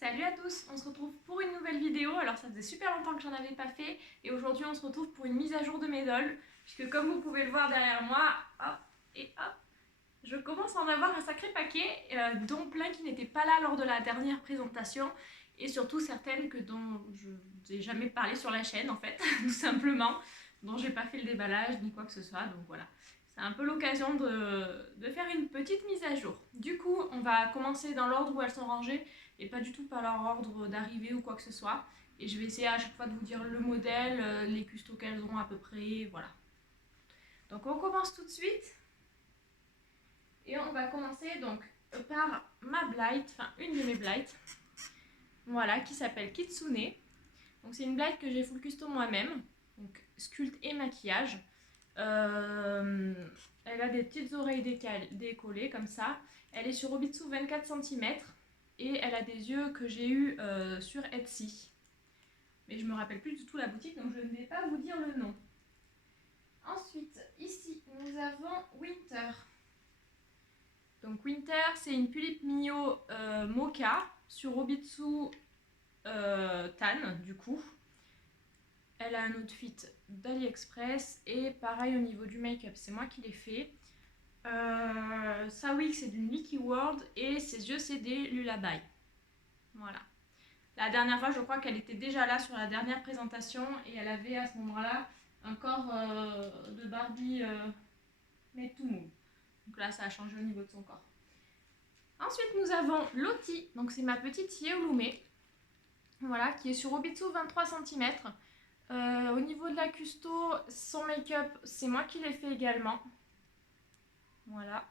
Salut à tous, on se retrouve pour une nouvelle vidéo. Alors ça faisait super longtemps que j'en avais pas fait et aujourd'hui on se retrouve pour une mise à jour de mes dolls puisque comme vous pouvez le voir derrière moi, hop et hop, je commence à en avoir un sacré paquet dont plein qui n'étaient pas là lors de la dernière présentation et surtout certaines dont je n'ai jamais parlé sur la chaîne en fait, tout simplement, dont j'ai pas fait le déballage ni quoi que ce soit, donc voilà. C'est un peu l'occasion de faire une petite mise à jour. Du coup, on va commencer dans l'ordre où elles sont rangées et pas du tout par leur ordre d'arrivée ou quoi que ce soit. Et je vais essayer à chaque fois de vous dire le modèle, les custos qu'elles ont à peu près, voilà. Donc on commence tout de suite. Et on va commencer donc par ma Blight, enfin une de mes Blights, voilà, qui s'appelle Kitsune. Donc c'est une Blight que j'ai full custom moi-même, donc sculpte et maquillage. Elle a des petites oreilles décollées comme ça. Elle est sur Obitsu 24 cm et elle a des yeux que j'ai eu sur Etsy. Mais je me rappelle plus du tout la boutique, donc je ne vais pas vous dire le nom. Ensuite, ici, nous avons Winter. Donc Winter, c'est une Pulippe Mio Mocha sur Obitsu Tan, du coup. Elle a un outfit d'AliExpress et pareil au niveau du make-up, c'est moi qui l'ai fait. Sa wig c'est d'une Licky World et ses yeux c'est des Lullaby. Voilà. La dernière fois je crois qu'elle était déjà là sur la dernière présentation et elle avait à ce moment-là un corps de Barbie made to move. Donc là ça a changé au niveau de son corps. Ensuite nous avons Lottie, donc c'est ma petite Yeolume, voilà, qui est sur Obitsu 23 cm. Au niveau de la custo, son make-up c'est moi qui l'ai fait également. Voilà.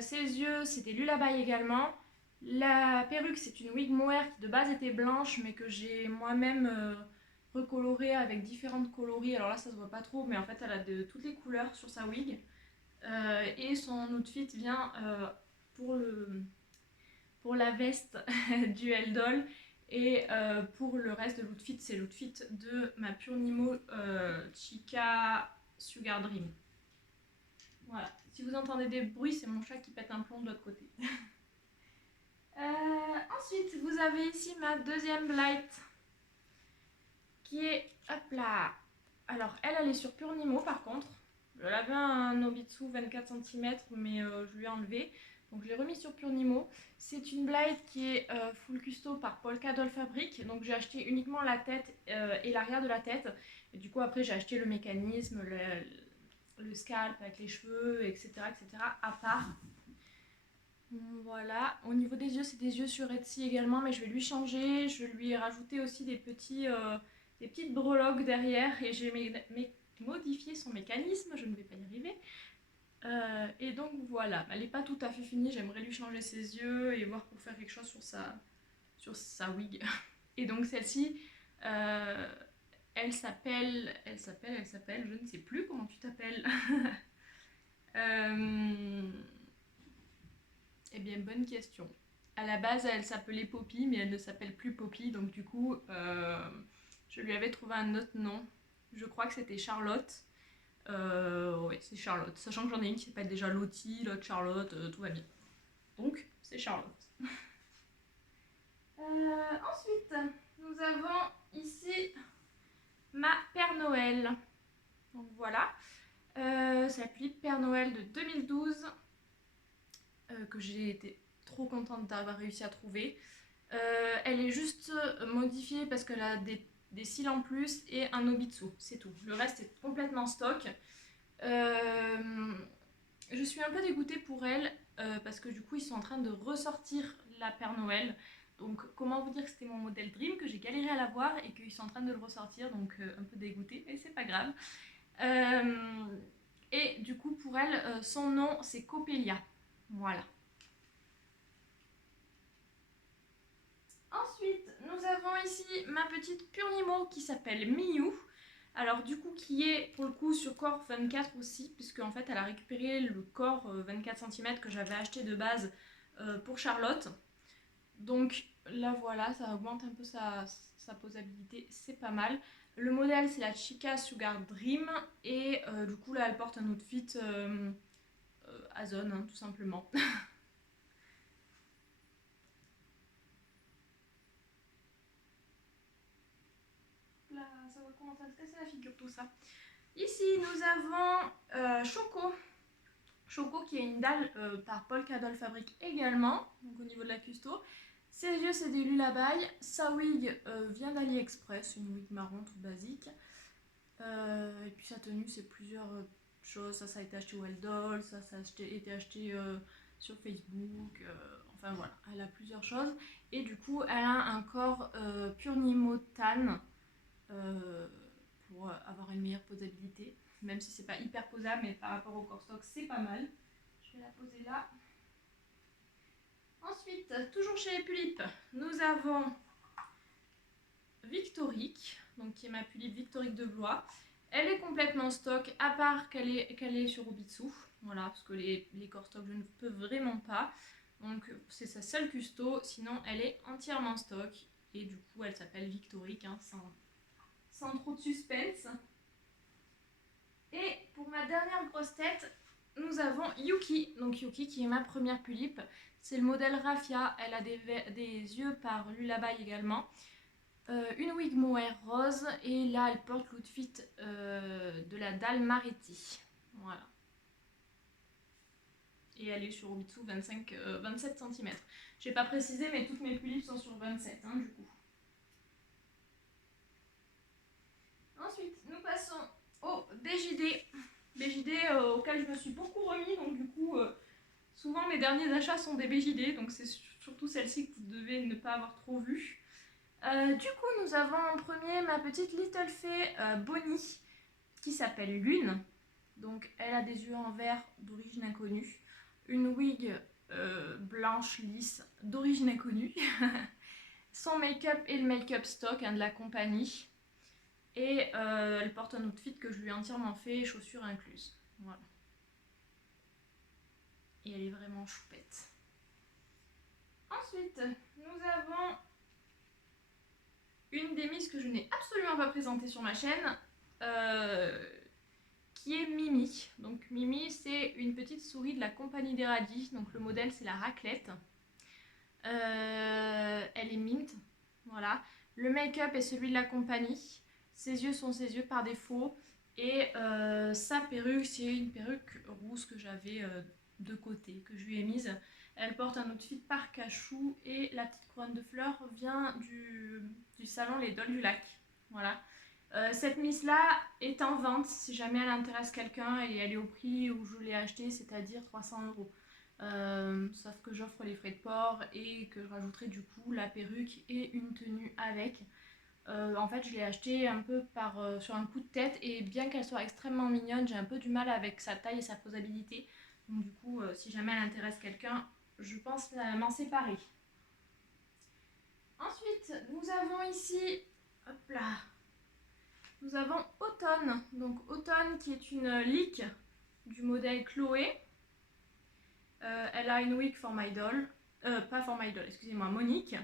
Ses yeux, c'est des Lullaby également. La perruque, c'est une wig mohair qui de base était blanche, mais que j'ai moi-même recolorée avec différentes coloris. Alors là, ça se voit pas trop, mais en fait, elle a de toutes les couleurs sur sa wig. Et son outfit vient pour la veste du L-Doll. Et pour le reste de l'outfit, c'est l'outfit de ma Pure Nimo Chica Sugar Dream. Voilà. Si vous entendez des bruits, c'est mon chat qui pète un plomb de l'autre côté. Ensuite, vous avez ici ma deuxième Blight qui est, hop là. Alors, elle est sur Pure Nimo par contre. Elle avait un Obitsu 24 cm, mais je lui ai enlevé. Donc, je l'ai remis sur Pure Nimo. C'est une Blight qui est full custo par Polka Doll Fabric. Donc, j'ai acheté uniquement la tête et l'arrière de la tête. Et du coup, après, j'ai acheté le mécanisme, le scalp avec les cheveux, etc., à part. Voilà, au niveau des yeux, c'est des yeux sur Etsy également, mais je vais lui changer. Je lui ai rajouté aussi des petites breloques derrière et j'ai modifié son mécanisme, je ne vais pas y arriver. Et donc voilà, elle n'est pas tout à fait finie, j'aimerais lui changer ses yeux et voir pour faire quelque chose sur sa wig. Et donc celle-ci, elle s'appelle, je ne sais plus comment tu t'appelles. Eh bien, bonne question. À la base, elle s'appelait Poppy, mais elle ne s'appelle plus Poppy, donc du coup, je lui avais trouvé un autre nom. Je crois que c'était Charlotte. Oui, c'est Charlotte. Sachant que j'en ai une qui s'appelle déjà Lottie, l'autre Charlotte, tout va bien. Donc, c'est Charlotte. Ensuite, nous avons ici ma Père Noël. Donc voilà. C'est la Pulippe Père Noël de 2012 que j'ai été trop contente d'avoir réussi à trouver. Elle est juste modifiée parce qu'elle a des cils en plus et un Obitsu, c'est tout. Le reste est complètement stock. Je suis un peu dégoûtée pour elle parce que du coup ils sont en train de ressortir la Père Noël. Donc comment vous dire que c'était mon modèle Dream, que j'ai galéré à l'avoir et qu'ils sont en train de le ressortir, donc un peu dégoûtée, mais c'est pas grave. Et du coup pour elle, son nom c'est Coppelia. Voilà. Ensuite, nous avons ici ma petite Pure Nimo qui s'appelle Miyu. Alors du coup qui est pour le coup sur corps 24 aussi, puisque en fait elle a récupéré le corps 24 cm que j'avais acheté de base pour Charlotte. Donc là voilà, ça augmente un peu sa posabilité, c'est pas mal. Le modèle c'est la Chica Sugar Dream et du coup là elle porte un outfit Azon, hein, tout simplement. ça va commencer à se casser la figure tout ça. Ici nous avons Choco. Choco qui est une dalle par Paul Cadol Fabrique également, donc au niveau de la custo. Ses yeux c'est des Lullaby. Sa wig vient d'AliExpress, une wig marron toute basique. Et puis sa tenue c'est plusieurs choses, ça a été acheté au Eldol, ça a été acheté sur Facebook, enfin voilà, elle a plusieurs choses. Et du coup elle a un corps pur Nimo tan pour avoir une meilleure posabilité, même si c'est pas hyper posable, mais par rapport au corps stock c'est pas mal. Je vais la poser là. Ensuite, toujours chez les Pulip, nous avons Victorique, donc qui est ma Pulip Victorique de Blois. Elle est complètement stock, à part qu'elle est sur Obitsu, voilà, parce que les corps stock je ne peux vraiment pas. Donc c'est sa seule custo, sinon elle est entièrement stock. Et du coup elle s'appelle Victorique, hein, sans trop de suspense. Et pour ma dernière grosse tête, nous avons Yuki. Donc Yuki qui est ma première Pulip. C'est le modèle Raffia, elle a des yeux par Lullaby également. Une wig mohair rose et là elle porte l'outfit de la dalle Maretti. Voilà. Et elle est sur Obitsu 27 cm. Je n'ai pas précisé mais toutes mes Pulips sont sur 27 hein, du coup. Ensuite nous passons au BJD. BJD auquel je me suis beaucoup remis, donc du coup souvent mes derniers achats sont des BJD, donc c'est surtout celle-ci que vous devez ne pas avoir trop vue. Du coup, nous avons en premier ma petite Little Fée Bonnie qui s'appelle Lune. Donc, elle a des yeux en vert d'origine inconnue, une wig blanche lisse d'origine inconnue, son make-up et le make-up stock hein, de la compagnie. Et elle porte un outfit que je lui ai entièrement fait, chaussures incluses. Voilà. Et elle est vraiment choupette. Ensuite, nous avons une des miss que je n'ai absolument pas présentée sur ma chaîne, qui est Mimi. Donc Mimi, c'est une petite souris de la compagnie des radis. Donc le modèle, c'est la raclette. Elle est mint. Voilà. Le make-up est celui de la compagnie. Ses yeux sont ses yeux par défaut. Et sa perruque, c'est une perruque rousse que j'avais de côté, que je lui ai mise. Elle porte un outfit par cachou et la petite couronne de fleurs vient du salon Les Dolls du Lac. Voilà. Cette miss là est en vente si jamais elle intéresse quelqu'un et elle est au prix où je l'ai achetée, c'est-à-dire 300 €. Sauf que j'offre les frais de port et que je rajouterai du coup la perruque et une tenue avec. En fait, je l'ai achetée un peu sur un coup de tête et bien qu'elle soit extrêmement mignonne, j'ai un peu du mal avec sa taille et sa posabilité. Donc du coup, si jamais elle intéresse quelqu'un, je pense m'en séparer. Ensuite, nous avons ici, hop là, nous avons Automne. Donc Automne qui est une leak du modèle Chloé. Elle a une wig for my doll, pas for my doll, excusez-moi, Monique.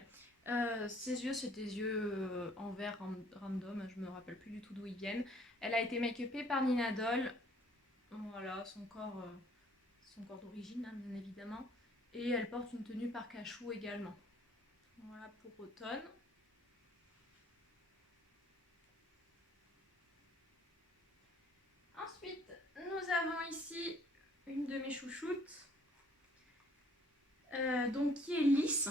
Ses yeux, c'est des yeux en vert random, je me rappelle plus du tout d'où ils viennent. Elle a été make-upée par Nina Doll. Voilà, son corps d'origine, hein, bien évidemment. Et elle porte une tenue par cachou également. Voilà pour Automne. Ensuite, nous avons ici une de mes chouchoutes, donc qui est Lys.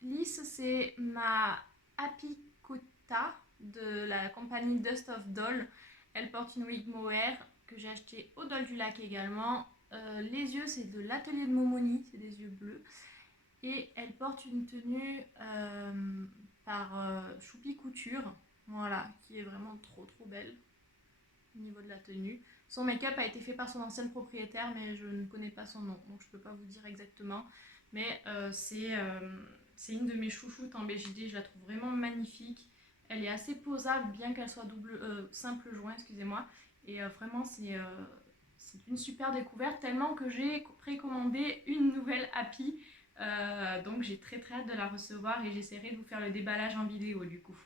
Lys, c'est ma Apicota de la compagnie Dust of Doll. Elle porte une wig mohair que j'ai acheté au Doll du Lac également. Les yeux, c'est de l'atelier de Momoni, c'est des yeux bleus. Et elle porte une tenue par Choupi Couture, voilà, qui est vraiment trop belle au niveau de la tenue. Son make-up a été fait par son ancienne propriétaire, mais je ne connais pas son nom, donc je ne peux pas vous dire exactement. Mais c'est une de mes chouchoutes en BJD, je la trouve vraiment magnifique. Elle est assez posable, bien qu'elle soit simple joint, excusez-moi. Et vraiment, c'est une super découverte, tellement que j'ai précommandé une nouvelle Happy. Donc j'ai très hâte de la recevoir et j'essaierai de vous faire le déballage en vidéo du coup.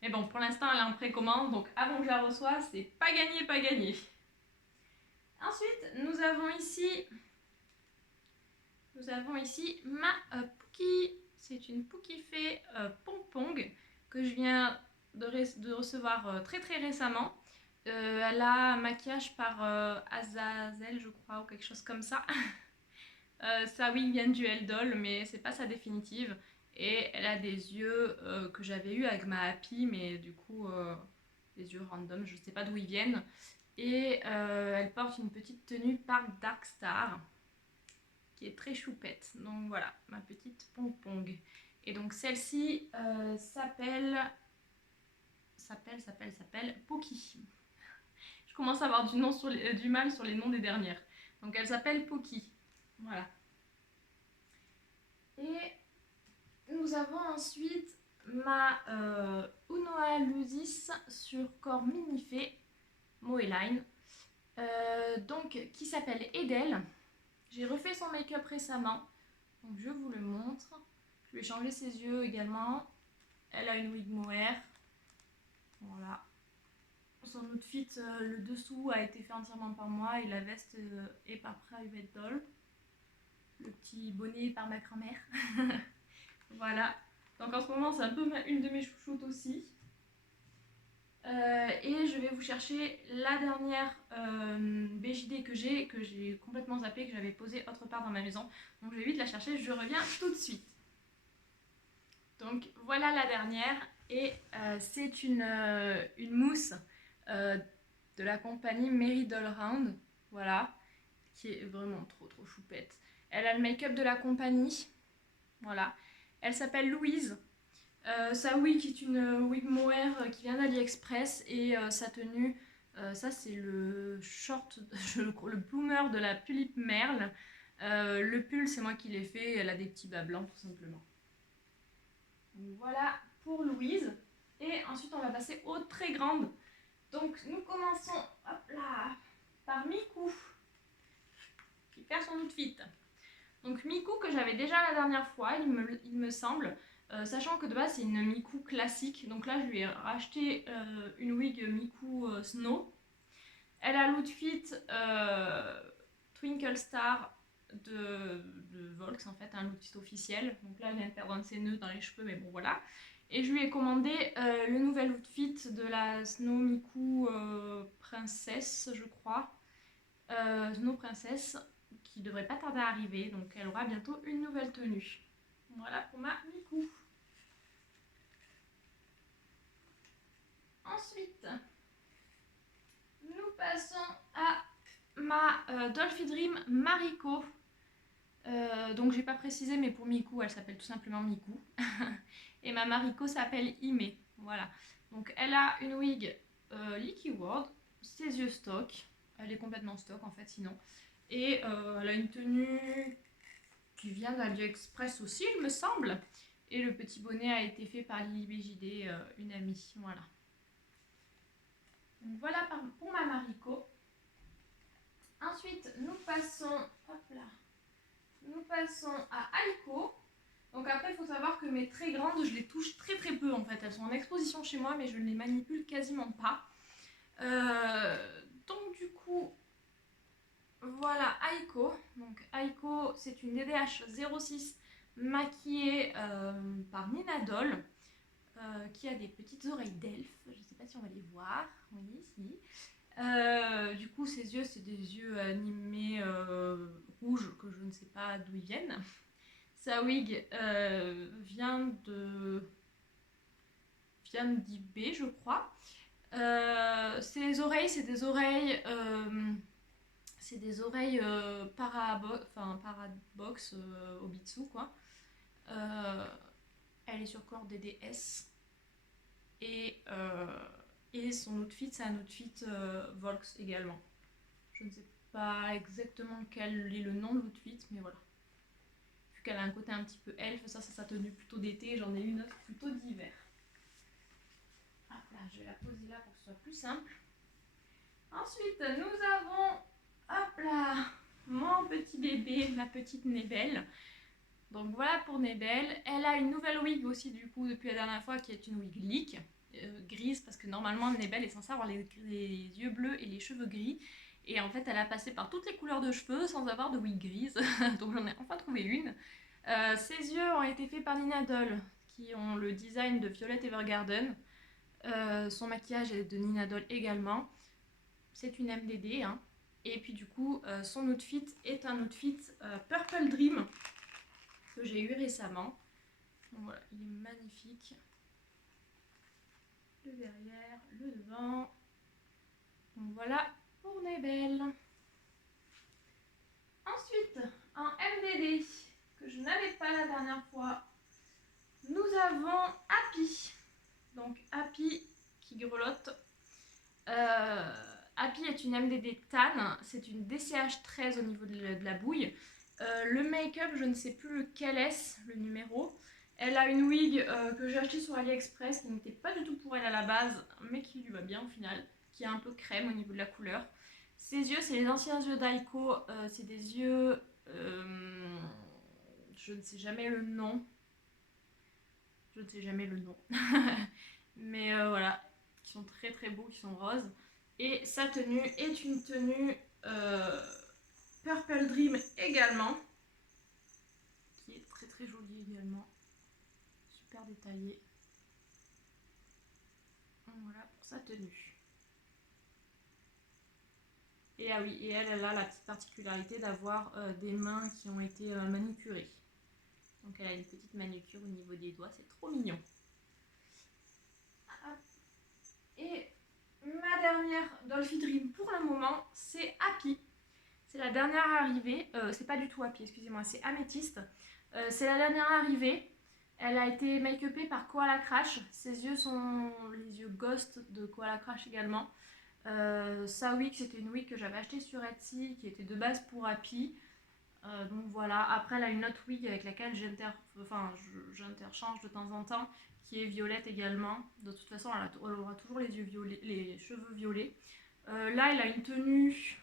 Mais bon, pour l'instant elle est en précommande, donc avant que je la reçoive, c'est pas gagné, pas gagné. Ensuite, nous avons ici ma Pookie. C'est une Pookie Fée Pong Pong que je viens de recevoir très très récemment. Elle a un maquillage par Azazel, je crois, ou quelque chose comme ça. Sa wig vient du L-Doll, mais c'est pas sa définitive. Et elle a des yeux que j'avais eu avec ma Happy, mais du coup, des yeux random, je sais pas d'où ils viennent. Et elle porte une petite tenue par Darkstar, qui est très choupette. Donc voilà, ma petite pong-pong. Et donc celle-ci s'appelle Poki. Je commence à avoir du mal sur les noms des dernières. Donc elle s'appelle Poki. Voilà. Et nous avons ensuite ma Unoa Lusis sur corps minifé Moeline. Donc qui s'appelle Edel. J'ai refait son make-up récemment. Donc je vous le montre. Je lui ai changé ses yeux également. Elle a une wig mohair. Voilà. Son outfit, le dessous a été fait entièrement par moi et la veste est par Private Doll. Le petit bonnet par ma grand-mère. Voilà. Donc en ce moment, c'est un peu une de mes chouchoutes aussi. Et je vais vous chercher la dernière BJD que j'ai complètement zappée, que j'avais posée autre part dans ma maison. Donc je vais vite la chercher, je reviens tout de suite. Donc voilà la dernière. Et c'est une mousse de la compagnie Mary Doll Round. Voilà. Qui est vraiment trop trop choupette. Elle a le make-up de la compagnie. Voilà. Elle s'appelle Louise. Sa wig est une wig mohair qui vient d'AliExpress et sa tenue, ça c'est le short, le bloomer de la Tulip Merle. Le pull c'est moi qui l'ai fait, elle a des petits bas blancs tout simplement. Donc voilà pour Louise. Et ensuite on va passer aux très grandes. Donc nous commençons hop là, par Miku qui perd son outfit. Donc Miku que j'avais déjà la dernière fois, il me semble. Sachant que de base c'est une Miku classique, donc là je lui ai racheté une wig Miku Snow. Elle a l'outfit Twinkle Star de Volks en fait, un outfit officiel. Donc là elle vient de perdre un de ses nœuds dans les cheveux, mais bon voilà. Et je lui ai commandé le nouvel outfit de la Snow Miku Princesse, je crois. Snow Princesse, qui devrait pas tarder à arriver, donc elle aura bientôt une nouvelle tenue. Voilà pour ma Miku. Ensuite, nous passons à ma Dolphy Dream Mariko. Donc j'ai pas précisé, mais pour Miku, elle s'appelle tout simplement Miku. Et ma Mariko s'appelle Ime. Voilà. Donc elle a une wig Leaky World, ses yeux stock. Elle est complètement stock en fait sinon. Et elle a une tenue qui vient d'AliExpress aussi, il me semble. Et le petit bonnet a été fait par Lily BJD, une amie. Voilà. Donc voilà pour ma Mariko. Ensuite, nous passons à Aiko. Donc après, il faut savoir que mes très grandes, je les touche très très peu en fait. Elles sont en exposition chez moi, mais je ne les manipule quasiment pas. Donc du coup, voilà Aiko. Donc Aiko, c'est une DDH 06 maquillée par Nina Doll. Qui a des petites oreilles d'elfe. Je ne sais pas si on va les voir. Oui, si. Du coup, ses yeux, c'est des yeux animés rouges que je ne sais pas d'où ils viennent. Sa wig vient d'eBay, je crois. Ses oreilles, c'est des oreilles, parabox Obitsu, quoi. Elle est sur corps DDS. Et son outfit, c'est un outfit Volks également. Je ne sais pas exactement quel est le nom de l'outfit, mais voilà. Vu qu'elle a un côté un petit peu elfe, ça c'est sa tenue plutôt d'été, j'en ai une autre plutôt d'hiver. Hop là, je vais la poser là pour que ce soit plus simple. Ensuite, nous avons, hop là, mon petit bébé, ma petite Nebel. Donc voilà pour Nebel. Elle a une nouvelle wig aussi du coup depuis la dernière fois qui est une wig leak. Grise parce que normalement Nebel est censée avoir les yeux bleus et les cheveux gris et en fait elle a passé par toutes les couleurs de cheveux sans avoir de wig grise donc j'en ai enfin trouvé une. Ses yeux ont été faits par Nina Doll qui ont le design de Violet Evergarden. Son maquillage est de Nina Doll également. C'est une MDD. Hein. Et puis du coup, son outfit est un outfit Purple Dream que j'ai eu récemment. Donc voilà, il est magnifique. Le derrière, le devant. Donc voilà pour Nebel. Ensuite, en MDD que je n'avais pas la dernière fois, nous avons Happy. Donc Happy qui grelotte. Happy est une MDD tan, c'est une DCH 13 au niveau de la bouille. Le make-up, je ne sais plus lequel est le numéro. Elle a une wig que j'ai achetée sur AliExpress qui n'était pas du tout pour elle à la base, mais qui lui va bien au final, qui est un peu crème au niveau de la couleur. Ses yeux, c'est les anciens yeux d'Aiko, c'est des yeux... je ne sais jamais le nom. Je ne sais jamais le nom. Mais voilà, qui sont très très beaux, qui sont roses. Et sa tenue est une tenue Purple Dream également, qui est très très jolie également, super détaillée. Voilà pour sa tenue. Et ah oui, et elle a la petite particularité d'avoir des mains qui ont été manucurées. Donc elle a une petite manucure au niveau des doigts, c'est trop mignon. Et ma dernière Dolphy Dream pour le moment, c'est Happy. C'est la dernière arrivée, c'est pas du tout Happy, excusez-moi, c'est Améthyste. C'est la dernière arrivée. Elle a été make-upée par Koala Crash. Ses yeux sont les yeux Ghost de Koala Crash également. Sa wig, c'était une wig que j'avais achetée sur Etsy, qui était de base pour Happy. Donc voilà, après elle a une autre wig avec laquelle j'interchange de temps en temps, qui est violette également. De toute façon, elle aura toujours les yeux violets, les cheveux violets. Là, elle a une tenue,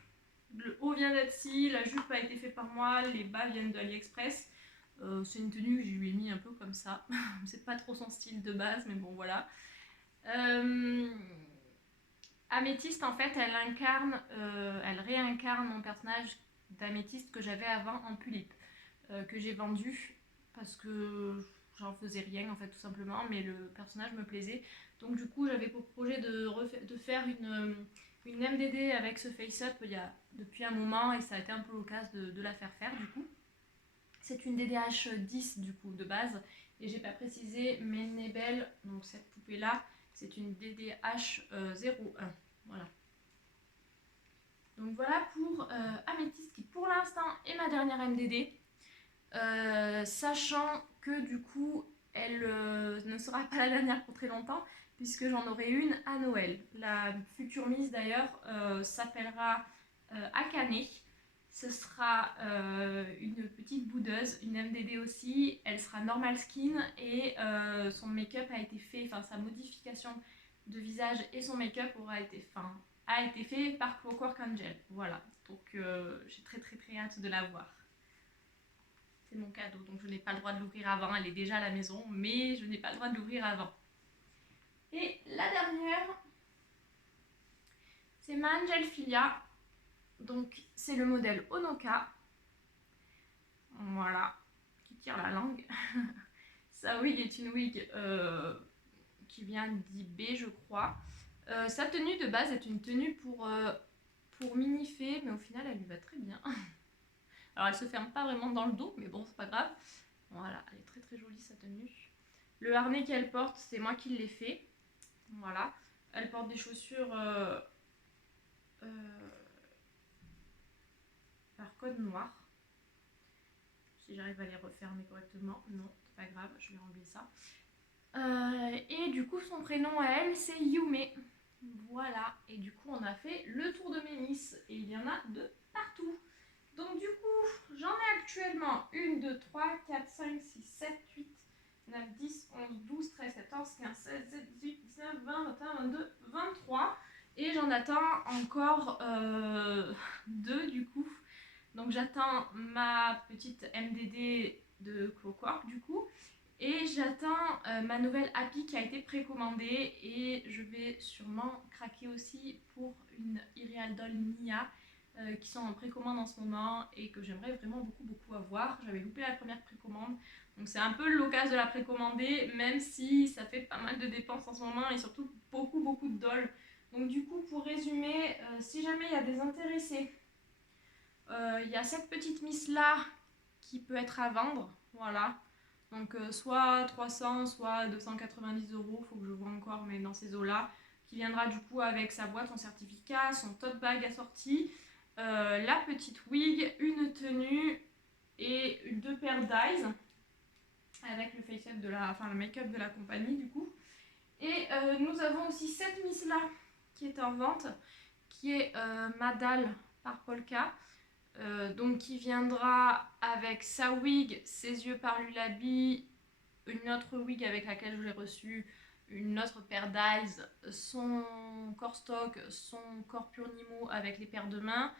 le haut vient d'Etsy, la jupe a été faite par moi, les bas viennent d'AliExpress. C'est une tenue que je lui ai mis un peu comme ça. C'est pas trop son style de base, mais bon voilà. Améthyste, en fait, elle réincarne mon personnage d'Améthyste que j'avais avant en Pulipe, que j'ai vendu parce que j'en faisais rien en fait tout simplement, mais le personnage me plaisait. Donc du coup j'avais pour projet de faire une MDD avec ce face-up depuis un moment et ça a été un peu l'occasion de la faire du coup. C'est une DDH 10 du coup de base et j'ai pas précisé, mais Nebel, donc cette poupée là, c'est une DDH 01. Voilà. Donc voilà pour Améthyste qui pour l'instant est ma dernière MDD. Sachant que du coup elle ne sera pas la dernière pour très longtemps puisque j'en aurai une à Noël. La future mise d'ailleurs s'appellera Akane. Ce sera une petite boudeuse, une MDD aussi. Elle sera normal skin et son make-up a été fait, enfin sa modification de visage et son make-up a été fait par Clockwork Angel. Voilà, donc j'ai très très très hâte de la voir. C'est mon cadeau, donc je n'ai pas le droit de l'ouvrir avant. Elle est déjà à la maison, mais je n'ai pas le droit de l'ouvrir avant. Et la dernière, c'est ma Angelfilia. Donc c'est le modèle Onoka. Voilà, qui tire la langue. Sa wig est une wig qui vient d'eBay, je crois. Sa tenue de base est une tenue pour mini-fée, mais au final elle lui va très bien. Alors elle se ferme pas vraiment dans le dos, mais bon, c'est pas grave. Voilà, elle est très très jolie sa tenue. Le harnais qu'elle porte, c'est moi qui l'ai fait. Voilà. Elle porte des chaussures par code noir. Si j'arrive à les refermer correctement. Non, c'est pas grave, je vais enlever ça. Et du coup, son prénom à elle, c'est Yume. Voilà. Et du coup, on a fait le tour de mes Miss. Et il y en a de partout. Donc du coup, j'en ai actuellement 1, 2, 3, 4, 5, 6, 7, 8, 9, 10, 11, 12, 13, 14, 15, 16, 17, 18, 19, 20, 21, 22, 23. Et j'en attends encore 2 du coup. Donc j'attends ma petite MDD de Clockwork du coup. Et j'attends ma nouvelle Happy qui a été précommandée. Et je vais sûrement craquer aussi pour une Irreal Doll Nia. Qui sont en précommande en ce moment et que j'aimerais vraiment beaucoup avoir. J'avais loupé la première précommande, Donc c'est un peu l'occasion de la précommander, même si ça fait pas mal de dépenses en ce moment et surtout beaucoup de doll. Donc du coup, pour résumer, si jamais il y a des intéressés, il y a cette petite miss là qui peut être à vendre, voilà. Donc soit 300, soit 290 euros, faut que je vois encore, mais dans ces eaux-là, qui viendra du coup avec sa boîte, son certificat, son tote bag assorti, la petite wig, une tenue et 2 paires d'eyes avec le face-up le make-up de la compagnie du coup. Et nous avons aussi cette miss là qui est en vente, qui est Madal par Polka. Donc qui viendra avec sa wig, ses yeux par Lulabi, une autre wig avec laquelle je l'ai reçu, une autre paire d'eyes, son corps stock, son corps pur Nimo avec les paires de mains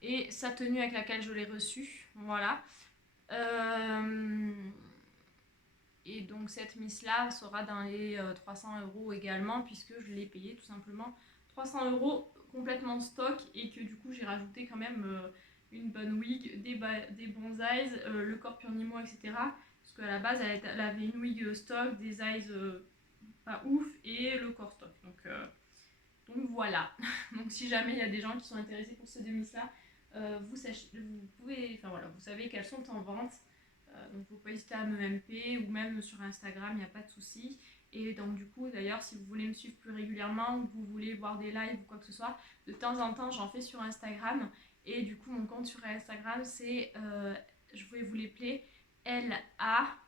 et sa tenue avec laquelle je l'ai reçu. Voilà. Et donc cette miss là sera dans les 300 euros également, puisque je l'ai payé tout simplement 300 euros complètement stock et que du coup j'ai rajouté quand même une bonne wig, des bons eyes, le corps pur Nimo, etc. Parce qu'à la base elle avait une wig stock, des eyes pas ouf et le corps stock. Donc voilà. Donc si jamais il y a des gens qui sont intéressés pour ces deux miss là, vous savez qu'elles sont en vente. Donc faut pas hésiter à me MP ou même sur Instagram, il n'y a pas de souci. Et donc du coup d'ailleurs si vous voulez me suivre plus régulièrement ou que vous voulez voir des lives ou quoi que ce soit, de temps en temps j'en fais sur Instagram. Et du coup mon compte sur Instagram c'est, je vais vous l'épeler, LADLYS,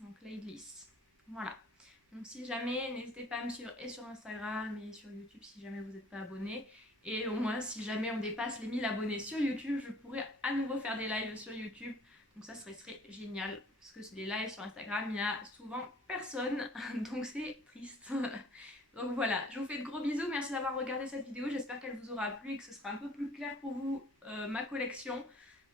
donc Laidlys. Voilà. Donc si jamais, n'hésitez pas à me suivre et sur Instagram et sur YouTube si jamais vous n'êtes pas abonné. Et au moins, si jamais on dépasse les 1000 abonnés sur YouTube, je pourrais à nouveau faire des lives sur YouTube. Donc ça serait génial. Parce que les lives sur Instagram, il n'y a souvent personne. Donc c'est triste. Donc voilà, je vous fais de gros bisous. Merci d'avoir regardé cette vidéo. J'espère qu'elle vous aura plu et que ce sera un peu plus clair pour vous, ma collection.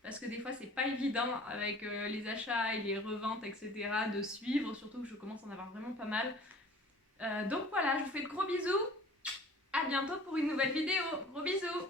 Parce que des fois, c'est pas évident avec les achats et les reventes, etc. de suivre. Surtout que je commence à en avoir vraiment pas mal. Donc voilà, je vous fais de gros bisous. À bientôt pour une nouvelle vidéo. Gros bisous.